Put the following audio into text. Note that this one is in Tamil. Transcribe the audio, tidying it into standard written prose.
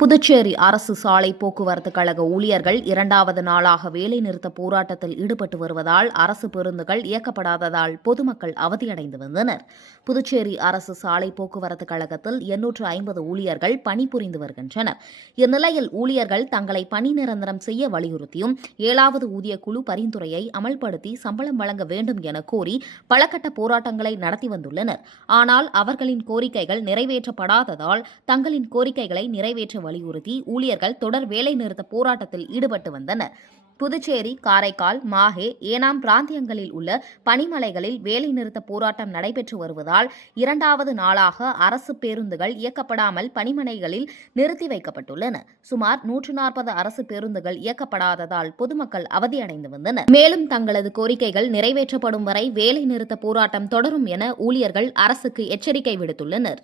புதுச்சேரி அரசு சாலை போக்குவரத்து கழக ஊழியர்கள் இரண்டாவது நாளாக வேலைநிறுத்த போராட்டத்தில் ஈடுபட்டு வருவதால் அரசு பேருந்துகள் இயக்கப்படாததால் பொதுமக்கள் அவதியடைந்து வந்தனர். புதுச்சேரி அரசு சாலை போக்குவரத்து கழகத்தில் 850 ஊழியர்கள் பணிபுரிந்து வருகின்றனர். இந்நிலையில் ஊழியர்கள் தங்களை பணி நிரந்தரம் செய்ய வலியுறுத்தியும் 7வது ஊதிய குழு பரிந்துரையை அமல்படுத்தி சம்பளம் வழங்க வேண்டும் என கோரி பல கட்ட போராட்டங்களை நடத்தி வந்துள்ளனர். ஆனால் அவர்களின் கோரிக்கைகள் நிறைவேற்றப்படாததால் தங்களின் கோரிக்கைகளை நிறைவேற்ற வலியுறுத்தி ஊழியர்கள் தொடர் வேலைநிறுத்த போராட்டத்தில் ஈடுபட்டு வந்தனர். புதுச்சேரி, காரைக்கால், மாஹே, ஏனாம் பிராந்தியங்களில் உள்ள பனிமலைகளில் வேலைநிறுத்த போராட்டம் நடைபெற்று வருவதால் இரண்டாவது நாளாக அரசு பேருந்துகள் இயக்கப்படாமல் பனிமனைகளில் நிறுத்தி வைக்கப்பட்டுள்ளன. சுமார் 140 அரசு பேருந்துகள் இயக்கப்படாததால் பொதுமக்கள் அவதியடைந்து வந்தனர். மேலும் தங்களது கோரிக்கைகள் நிறைவேற்றப்படும் வரை வேலைநிறுத்த போராட்டம் தொடரும் என ஊழியர்கள் அரசுக்கு எச்சரிக்கை விடுத்துள்ளனர்.